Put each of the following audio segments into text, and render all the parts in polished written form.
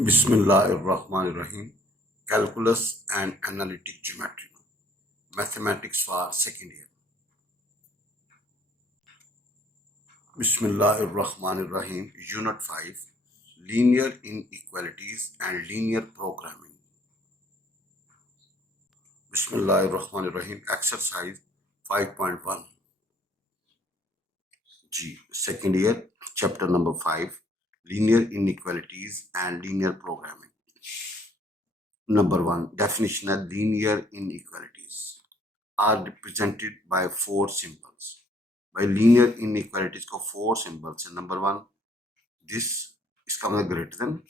Bismillahirrahmanirrahim. Calculus and Analytic Geometry. Mathematics for second year. Bismillahirrahmanirrahim. Unit 5. Linear Inequalities and Linear Programming. Bismillahirrahmanirrahim. Exercise 5.1. G. Second year. Chapter number 5. Linear Inequalities and Linear Programming. Number 1. Definition of linear inequalities are represented by four symbols. By linear inequalities को four symbols है. Number 1, this, इसका मतलब greater than,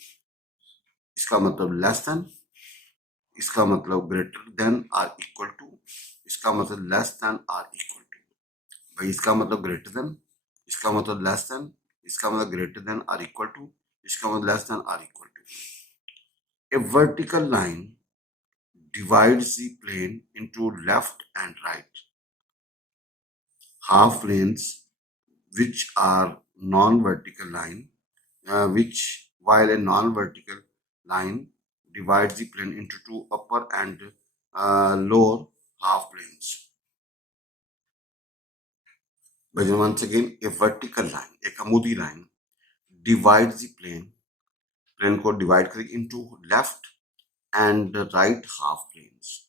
इसका मतलब less than, इसका मतलब greater than or equal to, इसका मतलब less than or equal to. भाई इसका मतलब greater than, इसका मतलब less than, इसका मतलब greater than or equal to, इसका मतलब less than or equal to. A vertical line divides the plane into left and right half planes, which are non-vertical line, while a non-vertical line divides the plane into two upper and lower half planes. But once again, a vertical line, a amudi line, divides the plane को divide करेगी into left and right half planes.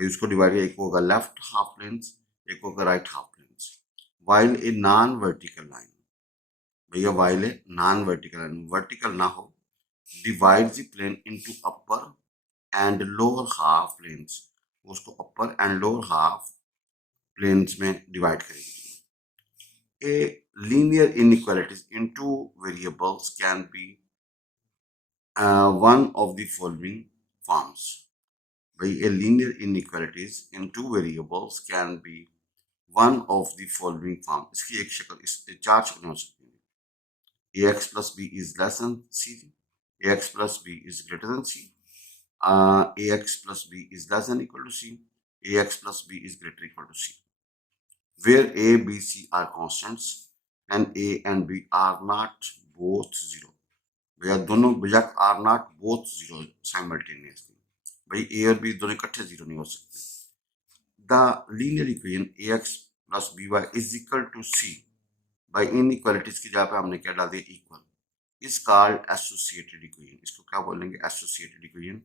उसको divide करेगी, एक होगा left half planes, एक होगा right half planes. While a non-vertical line, भैया while a non-vertical line, vertical ना हो, divides the plane into upper and lower half planes, उसको upper and lower half planes में divide करेगी. A linear inequalities in two variables can be one of the following forms. भाई a linear inequalities in two variables can be one of the following forms. इसकी एक शक्ल, इस चार शक्लें हो सकती हैं. ax plus b is less than c, ax plus b is greater than c, ax plus b is less than equal to c, ax plus b is greater equal to c, where a, b, c are constants and a and b are not both zero. भैया दोनों बेशक are not both zero simultaneously. भाई a और b दोनों इकट्ठे zero नहीं हो सकते. The linear equation ax plus by is equal to c. by inequalities की जगह पे हमने क्या डाल दिया, equal, is called associated equation. इसको क्या बोलेंगे, associated equation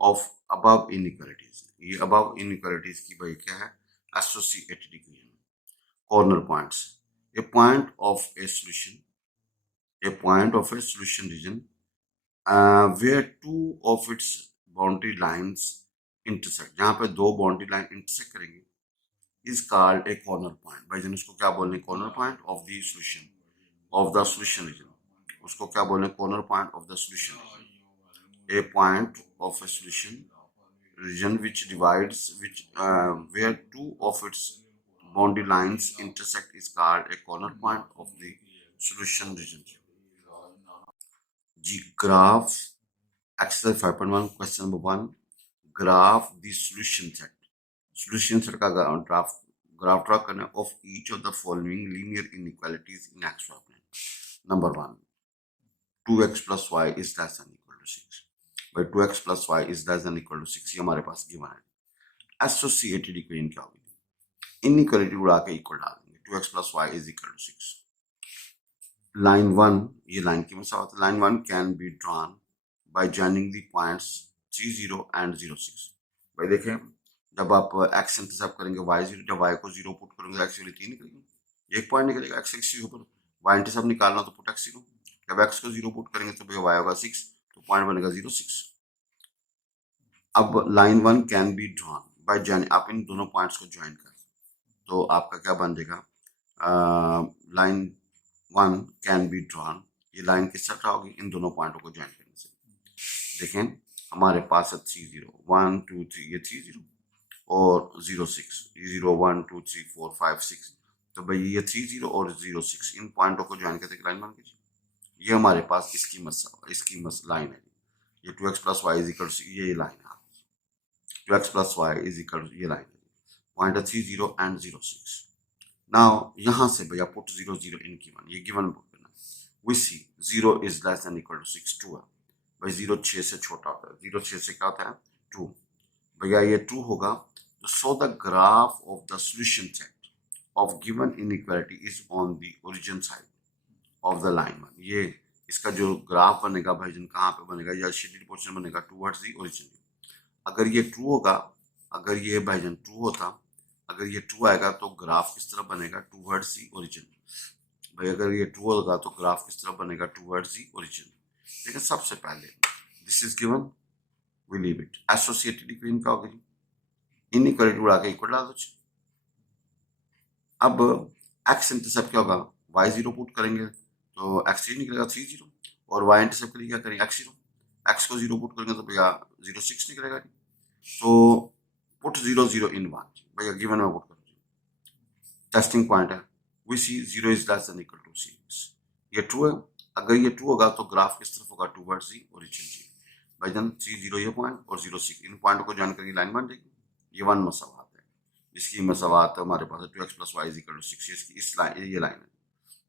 of above inequalities. ये above inequalities की भाई क्या है, associated equation. Corner points. A point of a solution region where two of its boundary lines intersect. जहाँ पे दो boundary line intersect करेंगे is called a corner point. भाई जन उसको क्या बोलने, corner point of the solution region. उसको क्या बोलने, corner point of the solution region. A point of a solution region which divides, where two of its boundary lines intersect is called a corner point of the solution region. G. Graph. Exercise 5.1. Question number 1. Graph the solution set. Solution set का graph draw करना of each of the following linear inequalities in xy plane. Number 1. 2x plus y is less than equal to 6. By 2x plus y is less than equal to 6 ये हमारे पास given है. Associated equation क्या होगी, inequality उड़ा के equal डाल देंगे. 2x plus y is equal to 6. Line 1, ये line की मसला होता है. Line 1 can be drawn by joining the points 30 and 06. भाई देखें, जब आप x इंटरसेप्ट करेंगे y0, जब y को 0 पुट करेंगे x की वैल्यू 3 निकलेगी. एक पॉइंट निकलेगा x के ऊपर. y इंटरसेप्ट निकालना तो पुट x 0. जब x को 0 पुट करेंगे तो भैया y होगा 6, तो पॉइंट बनेगा 06. अब line 1 can be drawn by joining. आप इन दोनों पॉइंट्स को ज्वाइन कर तो आपका क्या बन जाएगा, लाइन 1 कैन बी ड्रॉन. ये लाइन किस तरह होगी, इन दोनों पॉइंटों को ज्वाइन करने से. देखें हमारे पास है 30, 1 2 3, ये 30 और 06, 0 1 2 3 4 5 6. तो भाई ये 30 और 06 इन पॉइंटों को ज्वाइन करके लाइन बन गई. ये हमारे पास इसकी लाइन है. ये 2x plus y is equal to ये लाइन है. 2x plus y is equal to ये लाइन है. पॉइंट है 30 and 06. नाउ यहाँ से भैया पुट 0 0 इन गिवन, ये गिवन पुट करना. We see 0 is less than equal to 6 2 है. भाई 0 6 से छोटा होता है, 0 6 से क्या होता है 2, भैया ये 2 होगा। तो सो the graph of the solution set of given inequality is on the origin side of the line one. ये इसका जो ग्राफ बनेगा भाईजान कहाँ पे बनेगा, या शेडेड पोर्शन बनेगा टुवर्ड्स द ओरिजिन। अगर ये ट्रू होगा, अगर ये भाईजान ट्रू होता, अगर ये ट्रू आएगा तो ग्राफ किस तरह बनेगा टुवर्ड्स द ओरिजिन। भाई अगर ये ट्रू होगा तो ग्राफ किस तरह बनेगा टुवर्ड्स द ओरिजिन। लेकिन सबसे पहले this is given, we leave it. Associated equation क्या होगी, इनइक्वालिटी उड़ा के इक्वल डाल दो। अब एक्स इंटरसेप्ट क्या होगा, वाई जीरो पुट करेंगे तो एक्स थ्री निकलेगा 3 0, और वाई इंटरसेप्ट के लिए क्या करेंगे एक्स जीरो, एक्स को 0 पुट करेंगे तो भैया 0 6 निकलेगा। तो पुट 0 0 इन वन, भैया गिवन में पुट करो, टेस्टिंग पॉइंट है, we see 0 is less than equal to 6। ये ट्रू है, अगर ये ट्रू होगा तो ग्राफ किस तरफ होगा टुवर्ड्स द ओरिजिन। भाईजान 3 0 ये पॉइंट और 0 6, इन पॉइंट को ज्वाइन करके लाइन बन जाएगी। ये वन मसावात है, इसकी मसावात हमारे पास है 2x plus y is equal to 6, इसकी इस लाइन, ये लाइन है।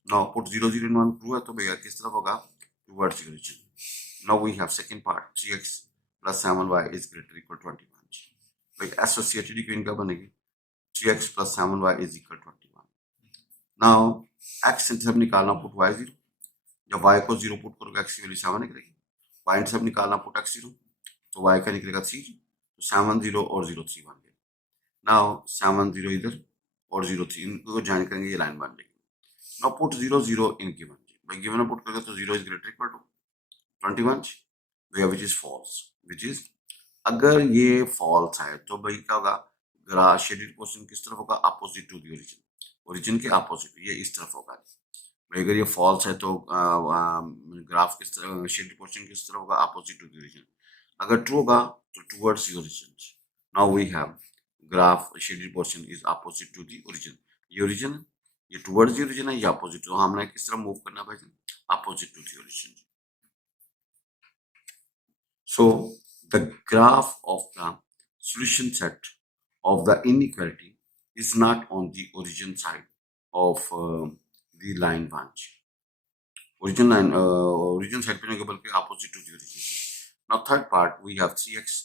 Now put 0 0 in one, true है तो भैया किस तरफ होगा towards the origin. Now we have second part, 3x plus 7y is greater equal 21। भाई एसोसिएटेड इक्वेशन क्या बनेगी, 3x plus 7y is equal 21। Now x intercept निकालना, पुट y 0, जब y को 0 पुट करोगे x की वैल्यू 7 निकलेगी। y इंटरसेप्ट निकालना, पुट x 0, तो y का निकलेगा 3, तो 7 0 और 0 3 बन गए। नाउ 7 0 इधर और 0 3, इनको ज्वाइन करेंगे, ये लाइन बन जाएगी। नाउ पुट 0 0 इन गिवन, भाई गिवन में पुट करोगे तो 0 इज ग्रेटर इक्वल टू 21, भैया which is false, which is, अगर ये फॉल्स है तो भाई क्या होगा, ग्राफ शेडेड पोर्शन किस तरफ होगा, opposite to the origin, origin के अपोजिट, ये इस तरफ होगा। भाई अगर ये फॉल्स है तो ग्राफ किस तरह, शेडेड पोर्शन किस तरफ होगा, अपोजिट टू द ओरिजिन। अगर ट्रू होगा तो towards the origin. Now we have graph shaded portion is opposite to the origin, ये ओरिजिन है, ये टुवर्ड्स द ओरिजिन है, ये अपोजिट, तो हमने किस तरह मूव करना भाई, opposite to the origin. So the graph of the solution set of the inequality is not on the origin side of the line branch. Origin side पे नहीं बल्कि opposite to the origin. Now third part we have 3x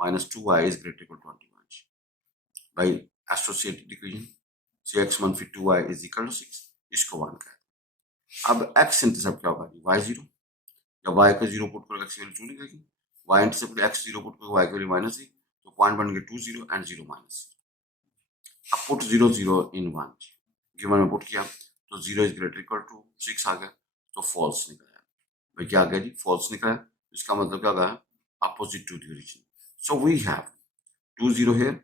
minus 2y is greater equal to 21. By associated equation 3x minus 2y is equal to 6. इसको 1 का। अब x intercept क्या होगा, y 0, जब y का 0 पुट करोगे x की value 2 निकलेगी। y इंटरसेप्ट x 0 पुट करोगे y की वैल्यू माइनस 3, तो पॉइंट बन गए 2 0 एंड 0 माइनस। अब पुट 0 0 इन 1, गिवन में पुट किया तो 0 इज ग्रेटर इक्वल टू 6 आ गया, तो फॉल्स निकला। भाई क्या आ गया जी, फॉल्स निकला। इसका मतलब क्या होगा, opposite to the origin. So we have 2 0 here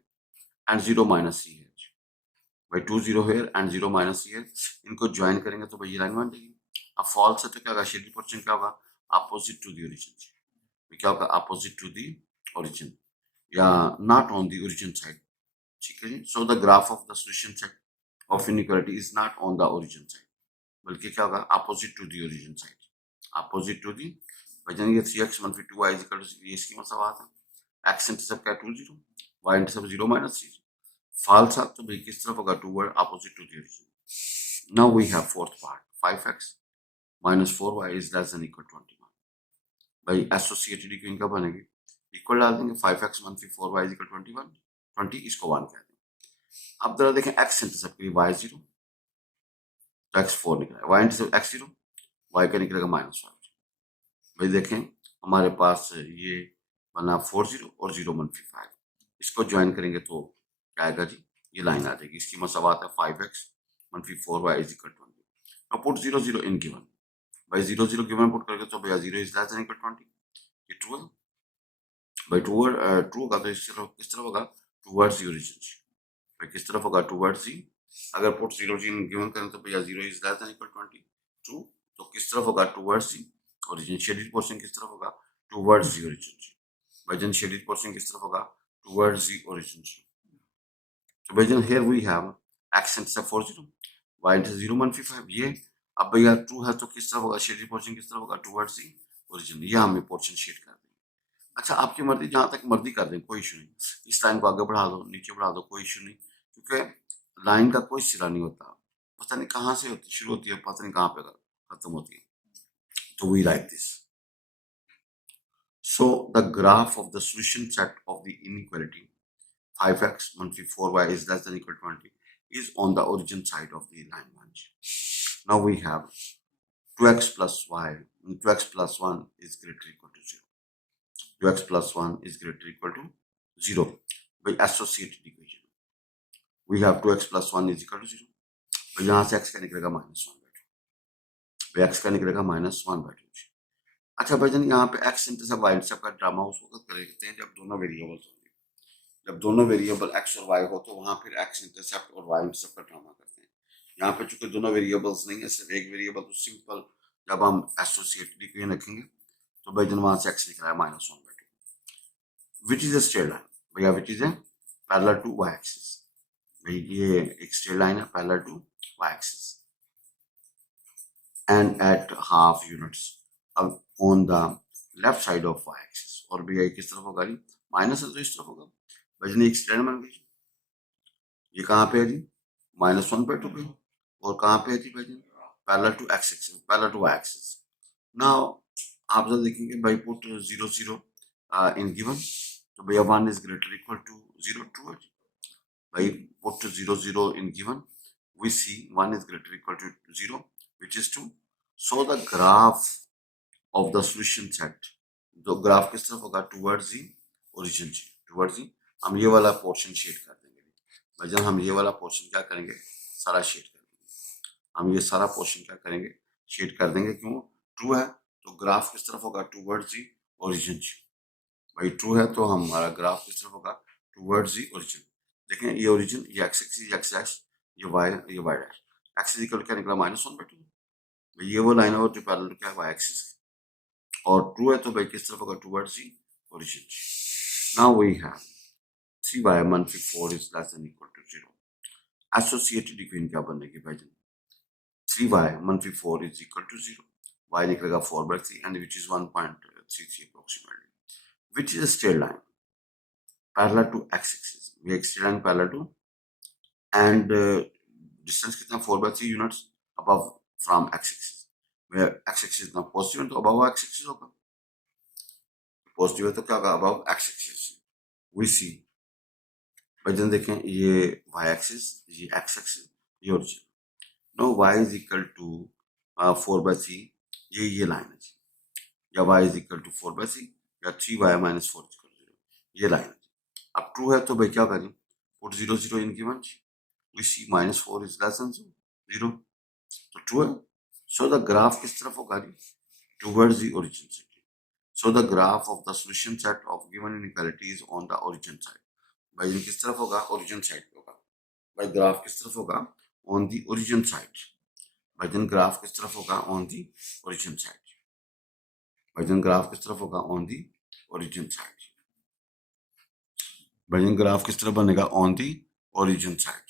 and 0 minus c here. भाई 2 0 here and 0 minus c here, इनको ज्वाइन करेंगे तो भाई ये लाइन बन जाएगी। अब फॉल्स है तो क्या होगा, शेडेड पोर्शन क्या होगा, अपोजिट टू द ओरिजिन। क्या होगा, अपोजिट टू द ओरिजिन या not on the origin side. ठीक है जी। So the graph of the solution set of inequality is not on the origin side, बल्कि क्या होगा, opposite to the origin side, opposite to the. भाईजान ये 3x minus 2y is equal to, ये इसकी मसावात है। x इंटरसेप्ट क्या 2 0, y intercept 0 minus 3, false है तो भाई किस तरफ होगा, toward opposite to the origin. Now we have fourth part, 5x minus 4y is less than equal to 21। भाई एसोसिएटेड इक्वेशन क्या बनेगी, इक्वल डाल देंगे, 5x minus 4y is equal to 21, 20 इसको 1 कह देंगे। अब जरा देखें x इंटरसेप्ट के लिए y 0, तो x 4 निकला, y इंटरसेप्ट x 0, y का निकलेगा -5। भाई देखें हमारे पास ये बना 4 0 और 0 -5, इसको ज्वाइन करेंगे तो क्या आएगा जी, ये लाइन आ जाएगी। इसकी मसावात है 5x minus 4y is equal to 20। अब पुट 0 0 इन गिवन, भाई 0 0 गिवन पुट करके तो भैया 0 इज लेस देन इक्वल 20, ये ट्रू है। भाई ट्रू होगा तो किस तरफ होगा, टुवर्ड्स द ओरिजिन। भाई किस तरफ होगा, टुवर्ड्स द। अगर पुट 0 0 गिवन करें तो भैया 0 is less than equal 20, true, तो किस तरफ होगा, towards the origin. Shaded portion किस तरफ होगा, टुवर्ड्स द ओरिजिन। भाईजान शेडेड पोर्शन किस तरफ होगा, टुवर्ड्स द ओरिजिन। तो भाईजान here we have x intercept 4 0, y intercept 0 -5, ये। अब भैया ट्रू है तो किस तरफ होगा, शेडेड पोर्शन किस तरफ होगा, टुवर्ड्स द ओरिजिन। ये हमें पोर्शन शेड कर देंगे। अच्छा आपकी मर्जी, जहां तक मर्जी कर दें, कोई इशू नहीं। इस लाइन को आगे बढ़ा दो, नीचे बढ़ा दो, कोई इशू नहीं, क्योंकि लाइन का कोई सिरा नहीं होता, पता नहीं कहाँ से होती शुरू होती है, पता नहीं कहाँ पे खत्म होती है। तो we like this. So the graph of the solution set of the inequality 5x minus 4y is less than equal to 20 is on the origin side of the line branch. Now we have 2x plus y, 2x plus 1 is greater or equal to 0. 2x plus 1 is greater or equal to 0 by associated equation. We have 2x plus 1 is equal to 0. तो यहाँ से x का निकलेगा -1/2, x का निकलेगा -1/2। अच्छा भाईजान, यहाँ पे x इंटरसेप्ट y इंटरसेप्ट का ड्रामा उस वक्त करते हैं जब दोनों वेरिएबल्स होंगे। जब दोनों वेरिएबल x और y हो तो वहां फिर x इंटरसेप्ट और y इंटरसेप्ट का ड्रामा करते हैं। यहाँ पे चूंकि दोनों वेरिएबल्स नहीं है, सिर्फ एक वेरिएबल, तो सिंपल जब हम एसोसिएटेड इक्वेशन रखेंगे तो भाईजान वहां से x निकला है -1/2, which is a straight line. भैया which is a parallel to y axis. भाई ये एक स्ट्रेट लाइन है parallel to y axis and at half units on the left side of y axis। और भैया किस तरफ होगा जी, माइनस है तो इस तरफ होगा। भाई एक स्ट्रेट बन गई, ये कहाँ पे है जी, -1/2 पे, और कहाँ पे है जी भाई, parallel to x axis, parallel to y axis। Now आप जब देखेंगे भाई पुट 0 0 इन गिवन, तो भैया 1 is greater or equal to 0, true है जी। भाई put 0 0 in given, we see 1 is greater or equal to 0, which is 2. So the graph of the solution set, तो ग्राफ किस तरफ होगा, towards the origin, towards the, हम ये वाला पोर्शन शेड कर देंगे। भाईजान हम ये वाला पोर्शन क्या करेंगे, सारा शेड कर देंगे। हम ये सारा पोर्शन क्या करेंगे, शेड कर देंगे। क्यों, ट्रू है तो ग्राफ किस तरफ होगा, टूवर्ड्स दी ओरिजिन। भाई ट्रू है तो हमारा ग्राफ किस तरफ होगा, टूवर्ड्स दी ओरिजिन। देखें ये ओरिजिन, ये एक्स एक्सिस, एक्स डैश, ये वाई डैश। एक्स इक्वल क्या निकला, -1/2। भाई ये वो लाइन है जो पैरेलल क्या है वाई एक्सिस, और ट्रू है तो भाई किस तरफ होगा, towards the origin. Now we have 3y - 4 is less than equal to 0। Associated equation क्या बनेगी भाई, 3y - 4 is equal to 0, y निकलेगा 4/3 and which is 1.33 approximately, which is a straight line parallel to x-axis। we have straight line parallel to, and distance कितना 4/3 units above from x-axis, where x-axis ना positive है तो above x-axis होगा, positive है तो क्या होगा, above x-axis। we see भाई देखें ये y-axis, ये x-axis, ये origin. No y is equal to 4/3, ये लाइन है जी, या y is equal to 4/3 या 3y - 4 is equal to 0, ये लाइन है। अब ट्रू है तो भाई क्या करें, put 0 0 in given, we see -4 is less than 0, तो ट्रू है। सो द ग्राफ किस तरफ होगा जी, towards the origin side. So the graph of the solution set of given inequality is on the origin side. भाई किस तरफ होगा, ओरिजिन साइड पे होगा। भाई ग्राफ किस तरफ होगा, ऑन द ओरिजिन साइड। भाईजान ग्राफ किस तरफ होगा, ऑन दी ओरिजिन साइड। भाईजान ग्राफ किस तरफ होगा, ऑन दी ओरिजिन साइड। भाईजान ग्राफ किस तरफ बनेगा, ऑन दी ओरिजिन साइड।